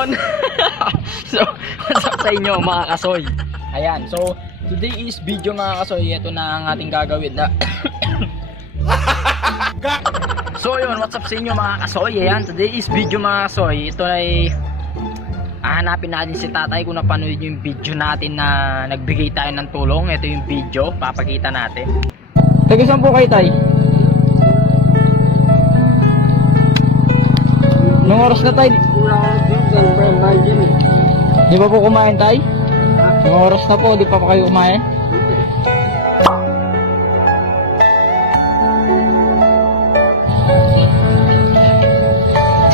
ngayon, so, what's up sa inyo mga kasoy? Ayan, so, today is video mga kasoy. Ito na ang ating gagawin na so yun, what's up sa inyo mga kasoy? Ayan, today is video mga kasoy. Ito ay hahanapin natin si tatay kung napanood nyo yung video natin na nagbigay tayo ng tulong. Ito yung video, papakita natin. Taga saan po kayo, tay? Nung oras na tayo? Di ba po kumain tayo? Nung oras na po, di pa pa kayo kumain?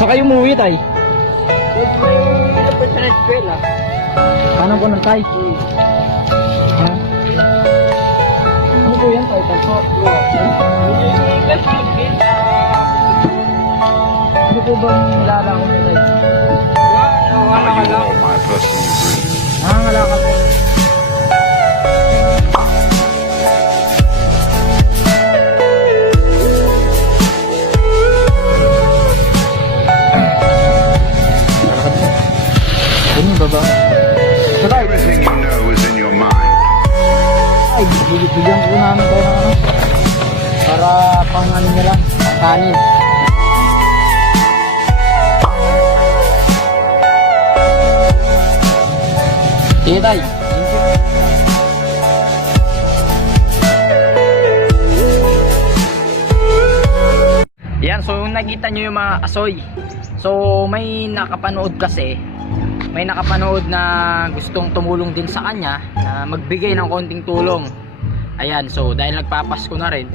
Saan kayo umuwi tayo? Ano po ng tayo? Ano po yan tayo? Ano po bang nilalakad nyo tayo? Nangangalakal po. Baba. So tayo. Everything you know is in your mind. Ay, bigyan ko namin tayo ng ano. Para pang ano nila, pang kanin. Sige tayo. Yan, so nakita nyo yung mga kasoy. So may nakapanood kasi. May nakapanood na gustong tumulong din sa kanya na magbigay ng konting tulong. Ayan, so dahil nagpapasko na rin.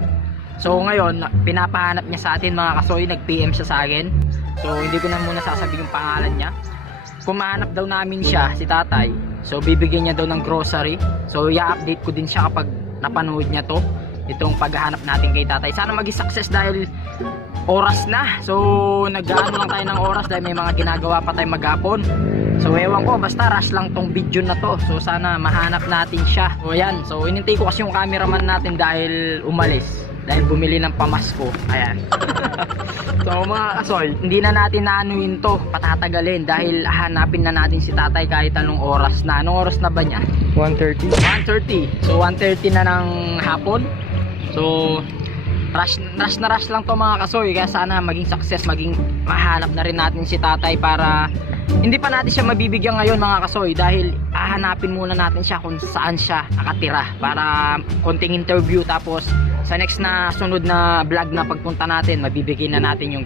So ngayon, pinapahanap niya sa atin mga kasoy, nag-PM siya sa akin. So hindi ko na muna sasabihin yung pangalan niya. Kung mahanap daw namin siya, si tatay, so bibigyan niya daw ng grocery. So i-update ko din siya kapag napanood niya to, itong paghahanap natin kay tatay. Sana maging success dahil oras na. So nag-aano lang tayo ng oras dahil may mga ginagawa pa tayo maghapon. So ewan ko, basta rush lang tong video na to. So sana mahanap natin siya. So ayan, so inintay ko kasi yung cameraman natin dahil umalis, dahil bumili ng pamasko. Ayan. So mga kasoy, hindi na natin naanuin to, patatagalin dahil hanapin na natin si tatay kahit anong oras na. Anong oras na ba niya? 1:30. 1:30. So 1:30 na ng hapon. So rush lang to mga kasoy, kaya sana maging success, maging mahanap na rin natin si tatay para hindi pa natin siya mabibigyan ngayon mga kasoy dahil hahanapin muna natin siya kung saan siya nakatira para konting interview, tapos sa next na sunod na vlog na pagpunta natin mabibigay na natin yung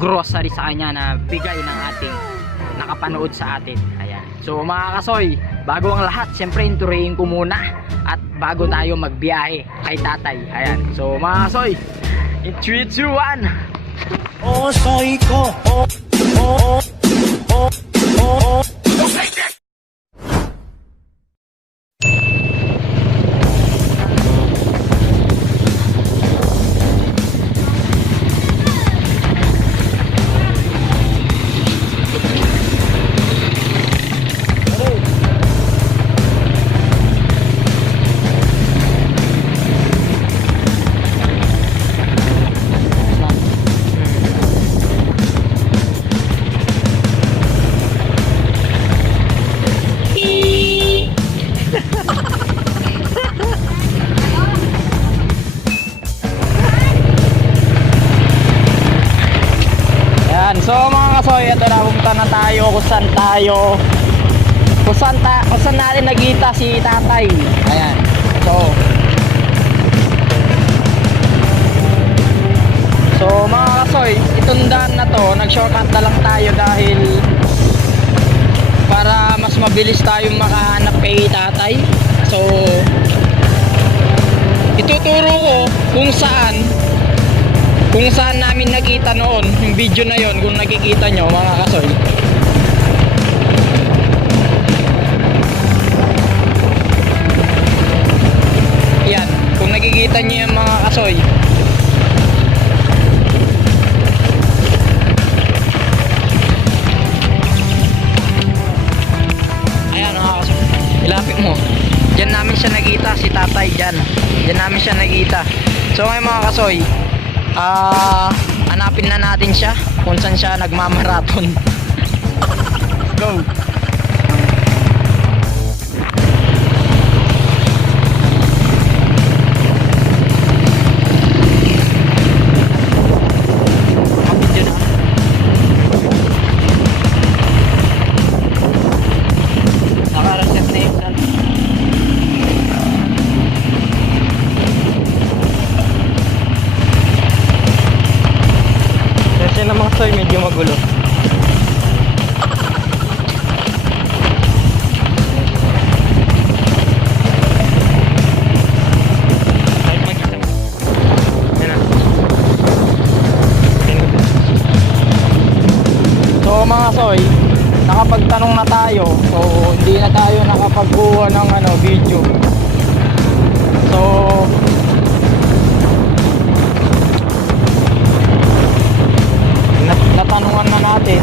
grocery sa kanya na bigay ng ating nakapanood sa atin. Ayan. So mga kasoy, bago ang lahat, syempre inturihin ko muna at bago tayo magbiyahe kay tatay. Ayan. So mga kasoy, in 3, 2, 1. Oh, soy ko. Oh, oh, oh, oh, oh. So mga kasoy, ito na, pumunta na tayo kung saan natin nagkita si tatay. Ayan. So mga kasoy, itong daan na to, nag-shortcut na lang tayo dahil para mas mabilis tayong makahanap kay tatay. So ituturo ko kung saan namin nakita noon yung video na yon, kung nakikita nyo mga kasoy. Yan, kung nakikita nyo yung mga kasoy. Ayan mga kasoy, ilapit mo. Diyan namin siya nakita, si tatay dyan. Diyan namin siya nakita. So ngayon mga kasoy, hanapin na natin siya kung saan siya nagmamarathon. Go! Naka-reset na yun. Kasi na mga soy, medyo magulo. Kahit mag-isa. Yan na. So mga soy, nakapagtanong na tayo. So hindi na tayo nakapagkuha ng video. So natanungan na natin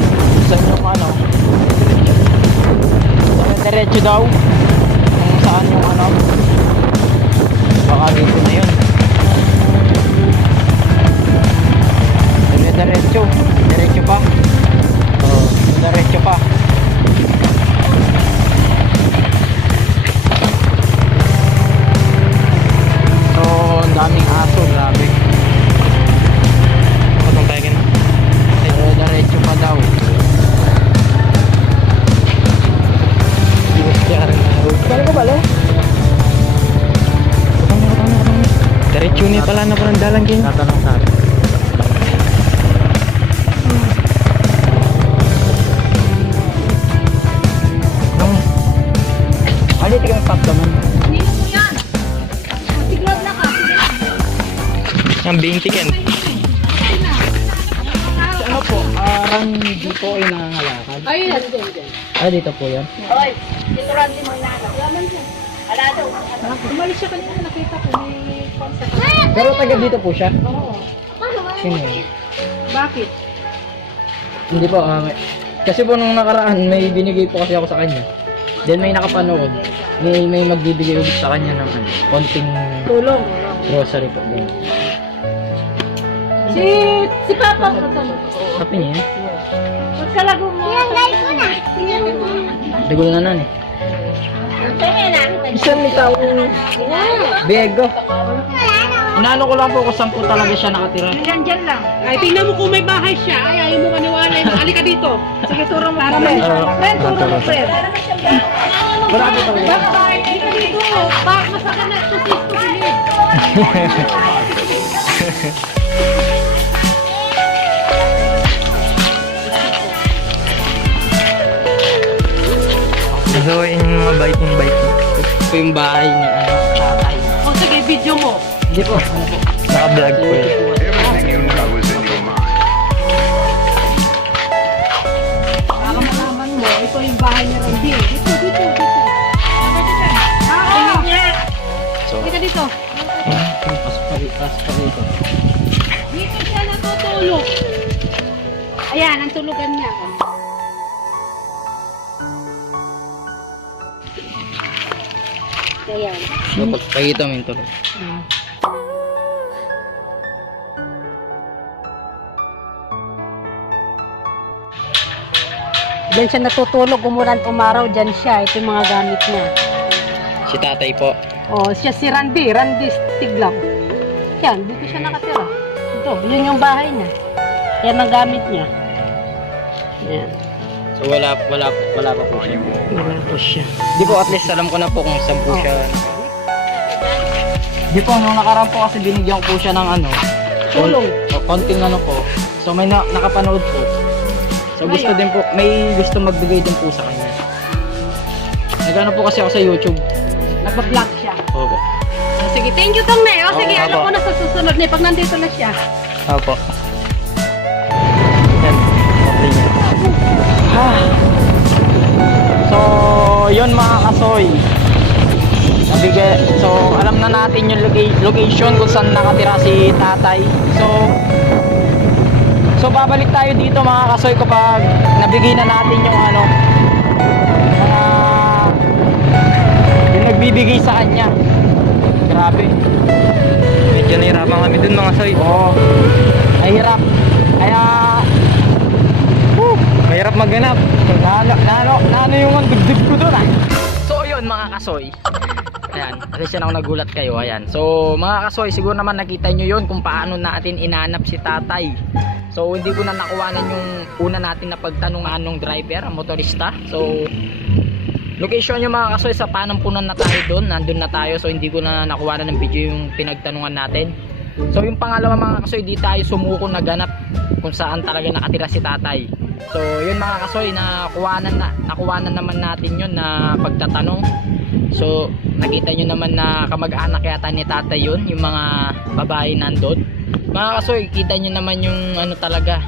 saan yung diretso daw kung saan yung baka dito na yun. Diretso pa. Diretso pa. So ang daming aso, grabe. Patong tayo ganun. Diretso pa daw. Balik ko balik? Diretso niya pala na parang dalang ganyan. Tatanong sa akin. Ano ito yung top naman? Ang 20 ken. Ano po? Randy po ay nangangalakad. Ay, dito. Dito po yan. Oy, dito Randy mo na. Laman siya. Ala daw. Umalis siya kanina, nakita ko may concept. Pero taga dito po siya? Oo. Sino yun? Bakit? Hindi po. Kasi po nung nakaraan, may binigay po kasi ako sa kanya. Then may nakapanood. May magbibigay ulit sa kanya ng konting Tulong. grocery po. Ganyan. Si Papa ko to. Sabi niya yan? Magkalago mo. Yan, ko na. Dagulo na nun eh. Tingnan na. Isang may taong Biego. Inaano ko lang po kung saan po talaga siya nakatira. Diyan lang. Ay, tingnan mo kung may bahay siya. Ay, ayaw mo maniwala. Halika dito. Sige, turo mo. Friend, turo mo, friend. Marami talaga. Bye. Halika dito. Bak, masaka na. Susis ko bilid. So, yung mga bike. Ito po yung bahay ni tatay. O, sige, video mo. Hindi po. Naka-vlog po eh. Everything you know is in your mind. Para malaman mo, ito yung bahay ni Randy. Dito. Tingin niya. So, Halika dito. pasok pa rito. Dito siya natutulog. Ayan, ang tulugan niya. Ayan. So, pagkita mo yung tulog. Diyan siya natutulog, umulan umaraw, diyan siya. Ito yung mga gamit niya. Si tatay po. Oh, siya si Randy Stiglam. Yan, dito siya nakatira. Ito, yun yung bahay niya. Yan ang gamit niya. Yan. So, wala pa po siya. Wala po siya. Di po, at least alam ko na po kung saan po siya. Di po, nung nakaraan po kasi binigyan ko po siya ng Tulong. konting po. So, may nakapanood po. So, gusto din po, may gusto magbigay din po sa kanya. Nagano po kasi ako sa YouTube. Nagpa-vlog siya. Opo. Sige, thank you Tong Ne. Sige, Oo, alam opo. ko na sa susunod na pag nandito na siya. Opo. Yan. Okay. So, yun mga kasoy. So, alam na natin yung location kung saan nakatira si tatay. So babalik tayo dito mga kasoy kapag nabigay na natin yung yung nagbibigay sa kanya. Grabe. Medyo nahirapan kami dun mga soy. Oo. Mahirap. Kaya May Mahirap maghanap. Nano yung ang dugdug ko doon ah. So yun mga kasoy. Ayan, kasi siya ako nagulat kayo. Ayan. So mga kasoy, siguro naman nakita nyo yun kung paano natin inanap si tatay. So hindi ko na nakuwanan yung una natin na pagtanungan ng driver, ang motorista. So location yung mga kasoy sa Panampunan na tayo doon. Nandun na tayo, so hindi ko na nakuwanan ng video yung pinagtanungan natin. So yung pangalawa mga kasoy, di tayo sumuko naganap kung saan talaga nakatira si tatay. So yun mga kasoy, nakuwanan naman natin yun na pagtatanong. So nakita nyo naman na kamag-anak yata ni tatay yun, yung mga babae nandun. Mga kasoy, kita nyo naman yung ano talaga,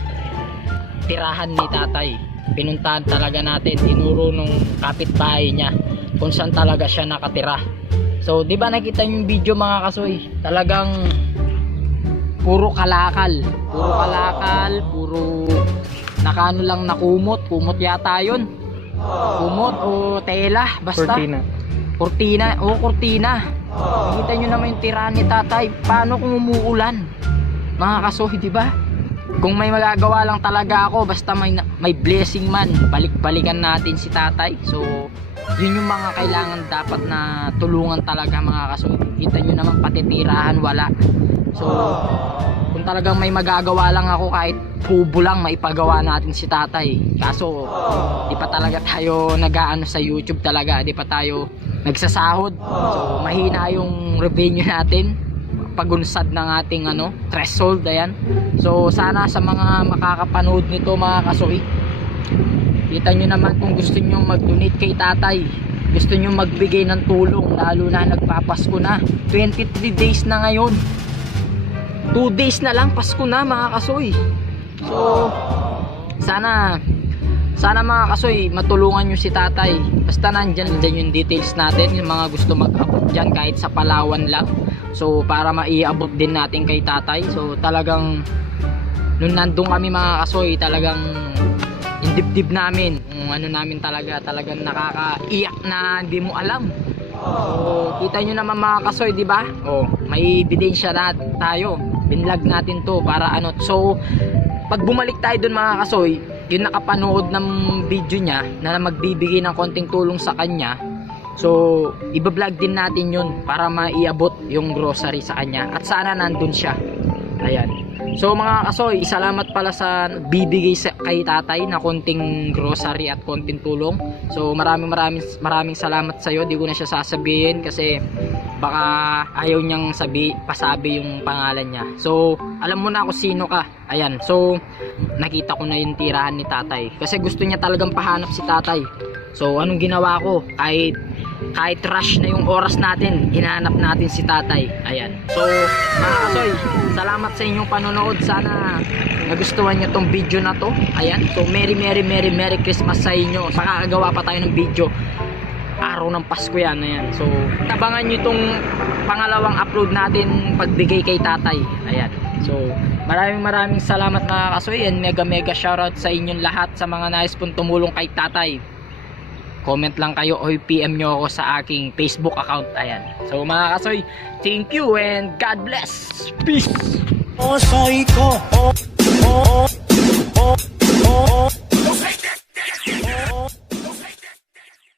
tirahan ni tatay. Pinuntahan talaga natin, tinuro nung kapitbahay niya kung saan talaga siya nakatira. So di ba nakita yung video mga kasoy, talagang puro kalakal, puro nakano lang na kumot yata yun, kumot o tela, basta kurtina. Nakita nyo naman yung tirahan ni tatay. Paano kung umuulan mga kasoy, di ba? Kung may magagawa lang talaga ako, basta may blessing man, balik-balikan natin si tatay. So yun yung mga kailangan dapat na tulungan talaga mga kasoy. Kita nyo naman pati tirahan wala. So kung talagang may magagawa lang ako, kahit kubo lang maipagawa natin si tatay. Kaso di pa talaga tayo nag-aano sa YouTube talaga, di pa tayo nagsasahod. So mahina yung revenue natin pagunsad ng ating threshold. Ayan. So sana sa mga makakapanood nito mga kasoy, kita nyo naman kung gusto nyo mag-donate kay tatay, gusto nyo magbigay ng tulong, lalo na nagpapasko na, 23 days na ngayon, 2 days na lang Pasko na mga kasoy. So sana mga kasoy matulungan nyo si tatay. Basta nandyan yung details natin, yung mga gusto mag-abot dyan kahit sa Palawan lang. So para maiabot din natin kay tatay. So talagang nung nandun kami mga kasoy, talagang yung dibdib namin, yung ano namin talagang nakakaiyak na hindi mo alam. So kita nyo naman mga kasoy, di ba? Oh, may ebidensya na tayo. Binlog natin to para So pag bumalik tayo dun mga kasoy, yung nakapanood ng video niya na magbibigay ng konting tulong sa kanya, so ibablog din natin yun para maiabot yung grocery sa kanya at sana nandun siya. Ayan. So mga kasoy, salamat pala sa bibigay kay tatay na konting grocery at konting tulong. So maraming salamat sa iyo. Di ko na siya sasabihin kasi baka ayaw niyang pasabi yung pangalan niya. So alam mo na ako sino ka. Ayan. So nakita ko na yung tirahan ni tatay kasi gusto niya talagang pahanap si tatay. So anong ginawa ko? Kahit rush na yung oras natin, hinahanap natin si tatay. Ayan. So mga kasoy, salamat sa inyong panonood. Sana nagustuhan nyo tong video na to. Ayan. So Merry Christmas sa inyo. Makakagawa pa tayo ng video araw ng Pasko yan. Ayan. So tabangan nyo tong pangalawang upload natin pagbigay kay tatay. Ayan. So maraming salamat mga kasoy, and mega shoutout sa inyong lahat sa mga nais pong tumulong kay tatay. Comment lang kayo o PM nyo ako sa aking Facebook account. Ayan. So mga kasoy, thank you and God bless. Peace. Osoy ko,